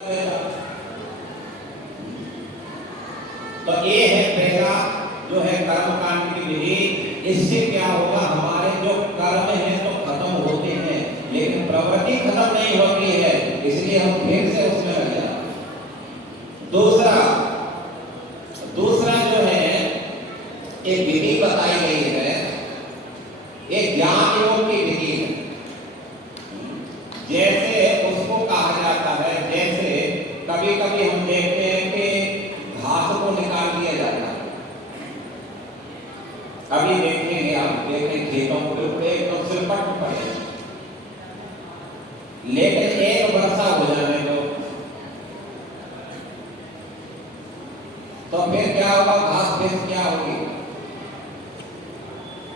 तो ये है पहला जो है कर्म कांड की विधि। इससे क्या होगा, हमारे जो कर्म हैं तो खत्म होते हैं लेकिन प्रवृत्ति खत्म नहीं होती है, इसलिए हम फिर से उसमें लग जाते हैं। दूसरा जो है एक विधि बताई गई है, एक ज्ञान योग की विधि है। जैसे उसको कहा जाता है, जैसे कभी कभी हम देखते हैं कि घास को निकाल दिया जाता है। अभी देखेंगे, आप देखें खेतों के ऊपर एकदम सिलपट पड़े, लेकिन एक वर्षा हो जाने दो तो फिर क्या होगा, घास फिर क्या होगी,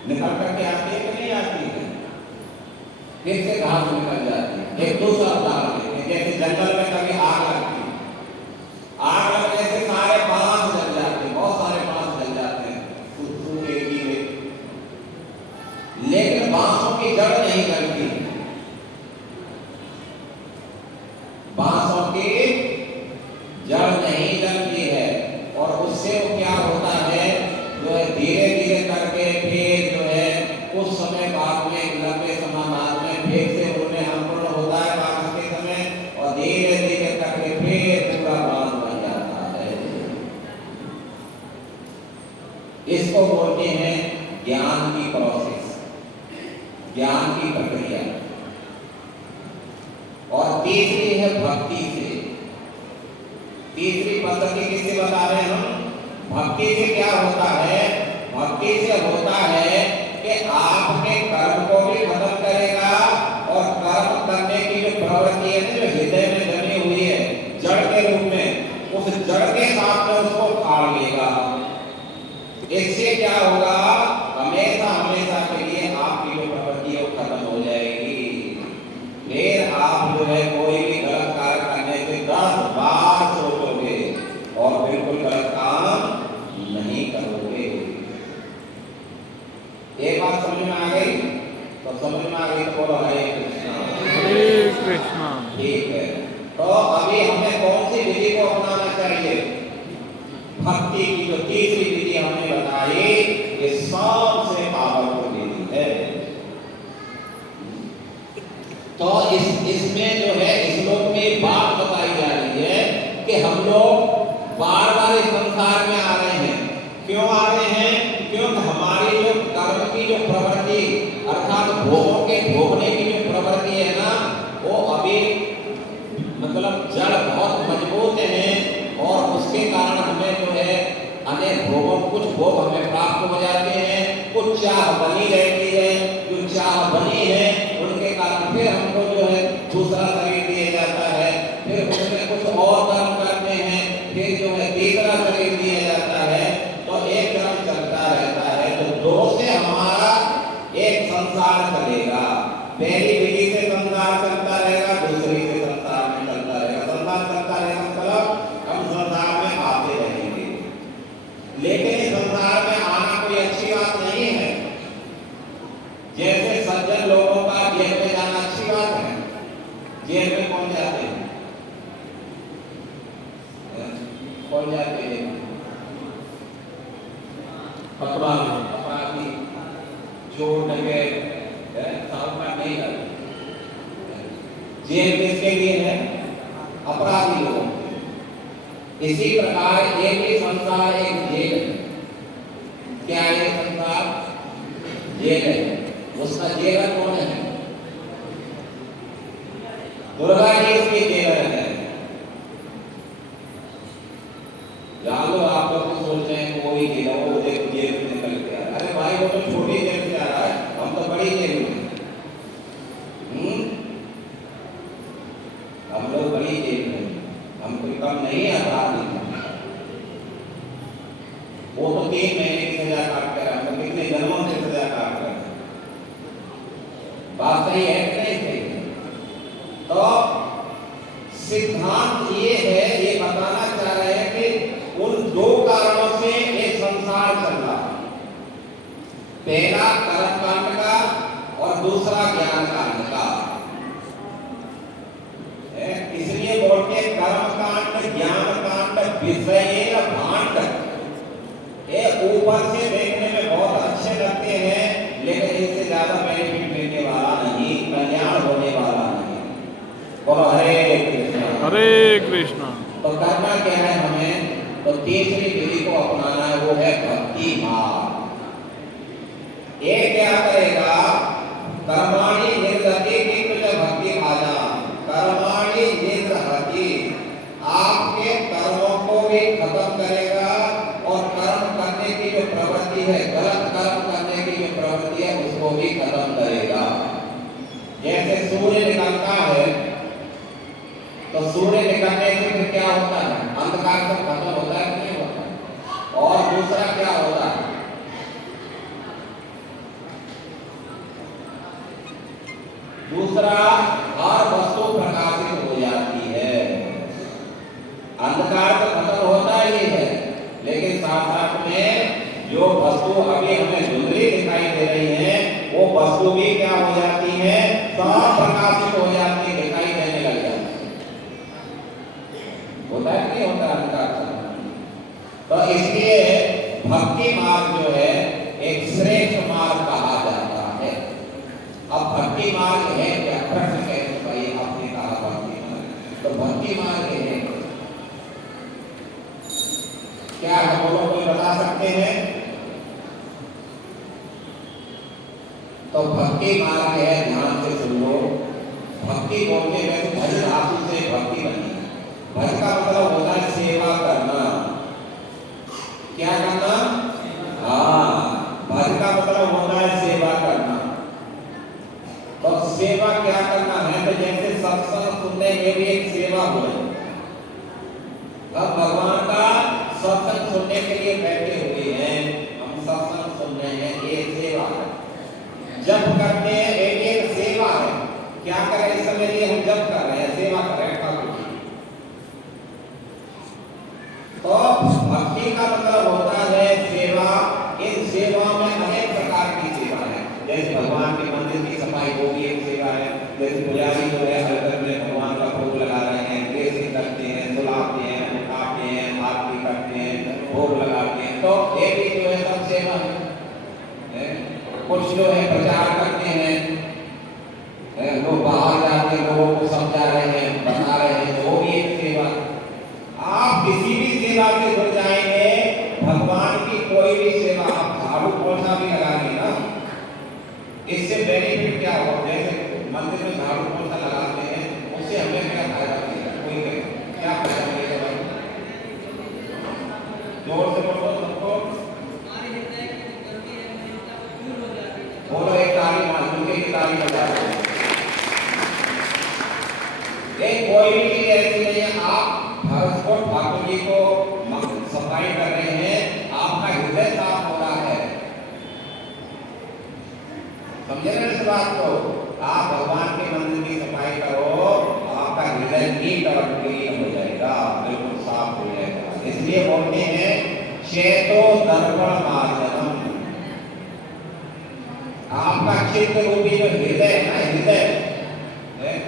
निकल करके आती है कि नहीं आती है, फिर से घास निकल जाती है। एक दूसरा उदाहरण देते हैं, जैसे जंगल में कभी आग लगती है, आग लगने से सारे बांस जल जाते हैं, बहुत सारे बांस जल जाते हैं, सूखे गीले, लेकिन बांसों की जड़ नहीं जलती, बांसों की जड़ नहीं जलती है। और उससे क्या होता है, जो है धीरे धीरे करके फिर जो है कुछ समय बाद में, लंबे समय बाद में फिर से उनमें अंकुरण होता है बारिश के समय, और धीरे धीरे करके फिर पूरा बांध बन जाता है। इसको बोलते हैं ज्ञान की प्रोसेस, ज्ञान की प्रक्रिया। और तीसरी है भक्ति से। तीसरी पद्धति किसे बता रहे हैं हम? भक्ति से क्या होता है, भक्ति से होता है कि आपके कर्म को भी खत्म करेगा, और कर्म करने की जो प्रवृत्ति है जो हृदय में जमी हुई है जड़ के रूप में, उस जड़ के साथ में उसको फाड़ लेगा। इससे क्या होगा, हमेशा हमेशा के लिए आपकी जो प्रवृत्ति है वो खत्म हो जाएगी। फिर आप जो है कोई भी गलत कार्य करने से 10 बार सोचोगे और बिल्कुल गलत काम नहीं करोगे। एक बात समझ में आ गई? तो समझ में आ गई तो बोलो हरे कृष्णा। हरे कृष्णा। ठीक है, तो अभी हमें कौन सी विधि को अपनाना चाहिए? भक्ति की जो तीसरी विधि हमने बताई, ये सबसे पावरफुल विधि है। तो इसमें जो है इस लोक में बात बताई जा रही है कि हम लोग बार बार इस संसार में आ रहे हैं। क्यों आ रहे हैं? क्योंकि हमारी जो कर्म की जो प्रवृत्ति, अर्थात भोगों के भोगने की जो प्रवृत्ति है ना, वो अभी मतलब जड़ बहुत मजबूत है, और उसके कारण हमें जो है अनेक भोगों, कुछ भोग हमें प्राप्त हो जाते हैं, कुछ चाह बनी रहती है, जो चाह बनी है उनके कारण फिर हमको जो है दूसरा शरीर दिया जाता है, फिर उसमें कुछ और कर्म करते हैं, फिर जो है तीसरा शरीर दिया जाता है। तो एक क्रम चलता रहता है। तो दो से हमारा एक संसार चलेगा। पहली विधि से संसार चलता रहेगा, दूसरी से संसार में चलता रहेगा। संसार चलता रहेगा मतलब हम संसार में आते रहेंगे, लेकिन इस संसार में आना कोई अच्छी बात नहीं है। जैसे सज्जन लोगों का जेल में जाना अच्छी बात है। जेल में कौन जाते हैं? कौन जाते हैं? अपराधी, चोर, डकैत, साहूकार नहीं जाते। जेल किसके लिए है? अपराधी लोगों। इसी प्रकार एक ही संसार एक जेल है। क्या ये संसार जेल है? उसका जेलर कौन है? दुर्गा जी इसकी जेलर है। जान लो, आप लोग सोच रहे हैं कोई जेलर, वो जेल से निकल गया। अरे भाई, वो तो छोटी जेल से आ रहा है, हम तो बड़ी जेल में। हम लोग बड़ी जेल में, हम कोई कम नहीं है अपराधी। वो तो 3 महीने की सजा काट कर, हम तो कितने जन्मों से सजा काट कर। बात सही है कि नहीं सही? तो सिद्धांत ये है, ये बताना चाह रहे हैं कि उन दो कारणों से ये संसार चल रहा है। पहला कर्म कांड का और दूसरा ज्ञान कांड का। इसलिए बोलते कर्म ऊपर से देखने में बहुत अच्छे लगते हैं, लेकिन इससे ज्यादा बेनिफिट मिलने वाला नहीं, कल्याण होने वाला नहीं। बोलो हरे कृष्णा। हरे कृष्णा। तो करना क्या है हमें? तो तीसरी विधि को अपनाना है, वो है भक्ति मार्ग। ये क्या करेगा? कर्माणि निर्गति किंतु भक्ति भाजा। कर्माणि निर्गति, आपके कर्मों को भी खत्म करेगा और कर्म करने की जो प्रवृत्ति है, गलत कर्म करने की जो प्रवृत्ति है, उसको भी खत्म करेगा। जैसे सूर्य निकलता है, तो सूर्य निकलने से फिर क्या होता है? अंधकार सब खत्म होता है कि नहीं होता? और दूसरा क्या होता है? दूसरा, हर वस्तु प्रकाशित हो जाती है। अंधकार तो खत्म होता ही है, लेकिन साथ साथ में जो वस्तु अभी हमें धुंधली दिखाई दे रही है, वो वस्तु भी क्या हो जाती है? सब प्रकाशित हो जाती है, दिखाई देने लग जाती है। होता है कि नहीं होता अंधकार खत्म? तो इसलिए भक्ति मार्ग जो है एक श्रेष्ठ मार्ग कहा जाता है। अब भक्ति मार्ग है क्या? प्रश्न कहे भाई, आपने कहा भक्ति मार्ग, तो भक्ति मार्ग है क्या? हम लोग कोई बता सकते हैं? तो भक्ति मार्ग है, ध्यान से सुन लो। भक्ति बोलते वैसे भज धातु से भक्ति बनी। भज का मतलब होता है सेवा करना। क्या करना? हाँ, भज का मतलब होता है सेवा करना। तो सेवा क्या करना है? तो जैसे सत्संग सुनने में भी एक सेवा हो रही। अब भगवान का सत्संग सुनने के लिए बैठे हुए हैं, हम सत्संग सुन रहे हैं, ये सेवा है। जप करते हैं, एक सेवा है। क्या करें इस समय? ये हम जप कर रहे हैं, सेवा कर रहे हैं ठाकुर की। तो भक्ति का मतलब होता है सेवा। इन सेवाओं में अनेक प्रकार की सेवा है। जैसे भगवान के मंदिर की सफाई, वो भी एक सेवा है। जैसे पुजारी जो है हर घर में भगवान का भोग लगा रहे हैं, ड्रेसिंग करते हैं, सुलाते हैं, उठाते हैं, आरती करते हैं, भोग लगाते हैं, तो ये भी जो है सब सेवा है। कुछ जो है प्रचार करते हैं, लोग बाहर जाके लोगों को समझा रहे हैं, बता रहे हैं, तो वो भी एक सेवा। आप किसी भी सेवा से जुड़ जाएंगे, भगवान की कोई भी सेवा, आप झाड़ू पोछा भी लगाएंगे ना, इससे बेनिफिट क्या होगा? जैसे मंदिर में झाड़ू पोछा लगाते हैं, उससे हमें क्या फायदा मिलेगा? कोई क्या फायदा मिलेगा? जोर से बोलो सबको, बोलो एक ताली मार, दूसरे की ताली बजा। कोई भी चीज ऐसी नहीं है, आप घर को ठाकुर जी को सफाई कर रहे हैं, आपका हृदय साफ हो रहा है। समझे ना इस बात को? आप भगवान के मंदिर की सफाई करो, आपका हृदय नीट और क्लीन हो जाएगा, बिल्कुल साफ हो जाएगा। इसलिए बोलते हैं चेतो दर्पण मार्जनम। आपका चित्त रूपी जो हृदय है ना, हृदय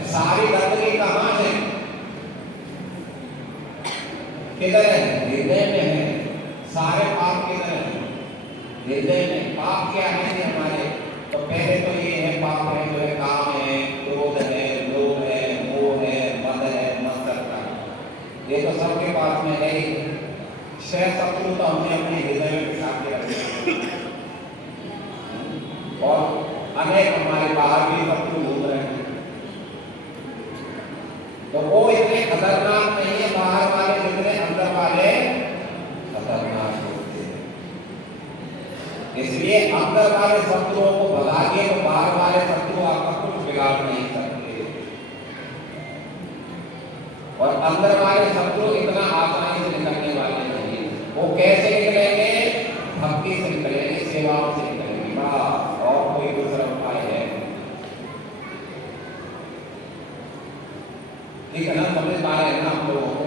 सारी गंदगी कहाँ है? किधर है? हृदय में है। सारे पाप किधर है? हृदय में। पाप क्या है हमारे? तो पहले तो ये है, पाप है जो है काम है, क्रोध है, लोभ है, मोह है, मद है, मत्सरता। ये तो सबके पास में है ही। छह शत्रु तो हमने अपने हृदय में बिठा के रखे और अनेक हमारे बाहर भी शत्रु घूम रहे हैं। तो वो इतने खतरनाक नहीं है बाहर वाले, जितने अंदर वाले खतरनाक होते हैं। इसलिए अंदर वाले शत्रुओं को भगा के तो बाहर वाले शत्रु आपका कुछ बिगाड़ नहीं सकते। और अंदर वाले शत्रु इतना आसानी से निकलने वाले नहीं। वो कैसे निकलेंगे? भक्ति से निकलेंगे, सेवाओं से निकलेंगे, और कोई दूसरा उपाय है? ठीक है ना? समझ पा रहे हैं ना हम लोगों को?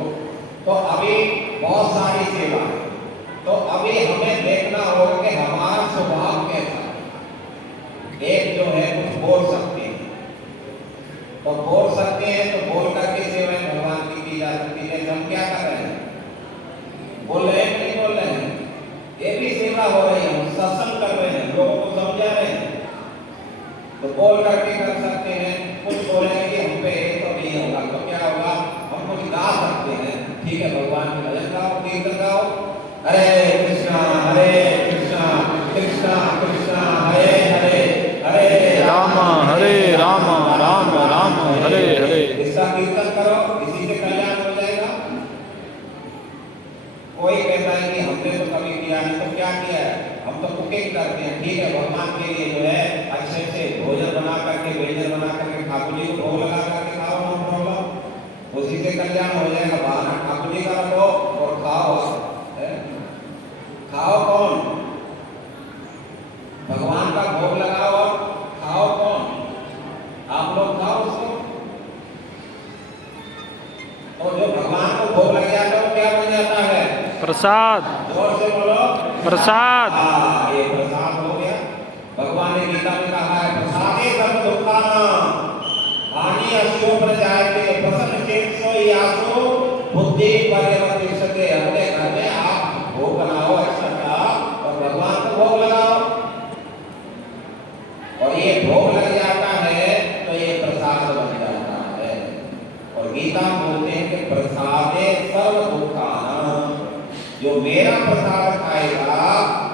तो अभी बहुत सारी सेवा है, तो अभी हमें देखना होगा कि हमारा स्वभाव कैसा है। एक जो है कुछ बोल सकते हैं, तो बोल सकते हैं, तो बोल करके सेवाएं भगवान की जा सकती है। हम क्या कर रहे हैं? बोल रहे हैं कि नहीं बोल रहे हैं? ये भी सेवा हो रही है, हम सत्संग कर रहे हैं, लोगों को समझा रहे हैं। तो बोल करके कर सकते हैं, कुछ बोलेंगे कि हम पे तो नहीं होगा, तो क्या होगा, हम कुछ गा सकते हैं, ठीक है, भगवान के भजन गाओ, कीर्तन गाओ, हरे कृष्णा कृष्णा कृष्णा हरे हरे, हरे राम राम राम हरे हरे। इसका कीर्तन करो, इसी से कल्याण हो जाएगा। कोई कहता है कि हमने तो कभी किया नहीं, तो क्या किया है, हम तो कुकिंग करते हैं, ठीक है, भगवान के लिए जो है अच्छे से भोजन बना करके, व्यंजन बना करके ठाकुर जी को भोग लगा करके खाओ, नो प्रॉब्लम, उसी से कल्याण हो जाएगा। बहाना ठाकुर जी का रखो और खाओ। खाओ कौन, भगवान का भोग लगाओ और खाओ कौन, आप लोग खाओ उसको। तो जो भगवान को भोग लग जाता है क्या बन जाता है, प्रसाद। जोर से बोलो, प्रसाद। हाँ, ये प्रसाद हो गया। भगवान ने गीता में कहा है, प्रसादे सर्व दुखानां हानि अस्यो प्रजायते प्रसन्न चेतसो यासो बुद्धि पर्यवतिष्ठते। अपने घर में आप भोग बनाओ अच्छा सा और भगवान को भोग लगाओ, और ये भोग लग जाता है तो ये प्रसाद बन जाता है। और गीता बोलते हैं कि प्रसादे सर्व दुखानां, जो मेरा प्रसाद खाएगा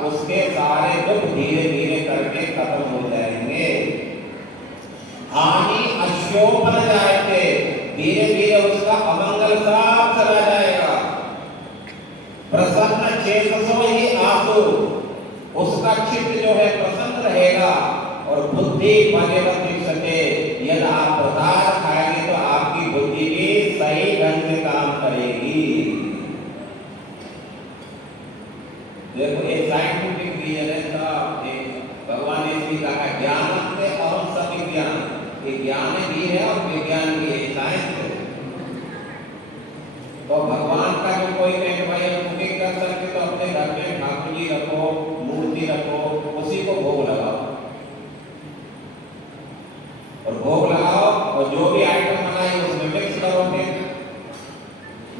उसके सारे दुख धीरे धीरे करके खत्म हो जाएंगे। हानि अश्योपन जाएंगे, धीरे धीरे उसका अमंगल सब चला जाएगा। प्रसन्न चेतसो ही आसु, उसका चित्त जो है प्रसन्न रहेगा। और बुद्धि पर्यवतिष्ठते, यदि आप प्रसाद खाएंगे तो आपकी बुद्धि भी सही ढंग से काम करेगी। देखो ये साइंटिफिक रीजन है साहब, भगवान ने इसलिए कहा ज्ञान से और सभी ज्ञान, ये ज्ञान भी है और विज्ञान भी है, साइंस है। तो भगवान का जो कोई कहे भाई हम कुकिंग कर सकते तो अपने घर में ठाकुर जी रखो, मूर्ति रखो, उसी को भोग लगाओ और भोग लगाओ, और जो भी आइटम बनाए उसमें मिक्स करोगे।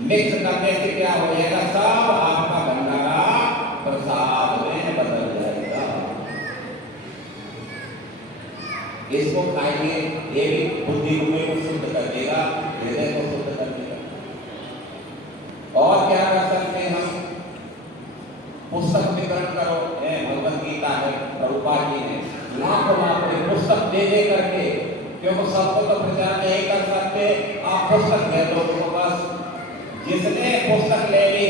मिक्स करने से क्या हो जाएगा, सब आपका भंडारा प्रसाद में बदल जाएगा। इसको खाएंगे, ये भी बुद्धि को शुद्ध कर देगा, हृदय को शुद्ध कर देगा। और क्या कर सकते हैं हम, पुस्तक वितरण करो, भगवत गीता है, प्रभुपाद जी ने लाखों पुस्तक दे दे करके, क्योंकि सबको तो प्रचार नहीं कर सकते, आप पुस्तक दे दो तो बस जिसने पुस्तक ले ली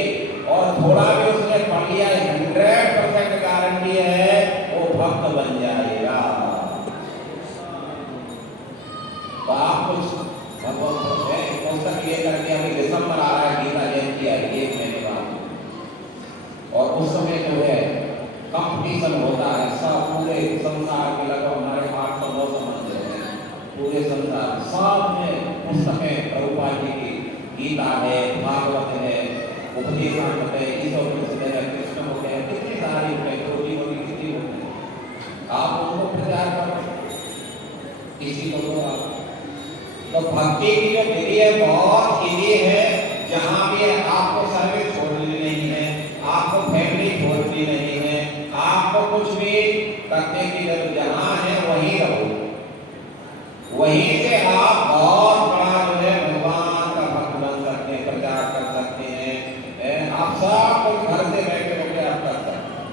और थोड़ा भी उसने पढ़ लिया, 100% गारंटी है वो भक्त बन जाएगा। तो आप कुछ पुस्तक ये करके अभी दिसंबर आ रहा है, गीता जयंती आ रही है 1 महीने बाद, और उस समय जो है कंपटीशन होता है, सब पूरे संसार के लगभग हमारे 800-900 मंदिर हैं, पूरे संसार सब में पुस्तकें प्रभुपाद जी की, गीता है, भागवत है, उपदेशामृत है, ईशोपनिषद है, कृष्ण होते हैं, कितनी सारी होते हैं, छोटी मोटी कितनी होती है, आप उनको प्रचार करो, किसी को तो आप। तो भक्ति की जो विधि है बहुत इजी है, जहाँ भी आपको सर्विस छोड़नी नहीं है, आपको फैमिली छोड़नी नहीं है, आपको कुछ भी करने की जरूरत, जहाँ है वहीं रहो, वहीं से आप बहुत बड़ा जो है भगवान का भक्त बन सकते हैं, प्रचार कर सकते हैं। आप सब कुछ घर से बैठे बैठे आप कर सकते हैं।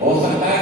हो सकता है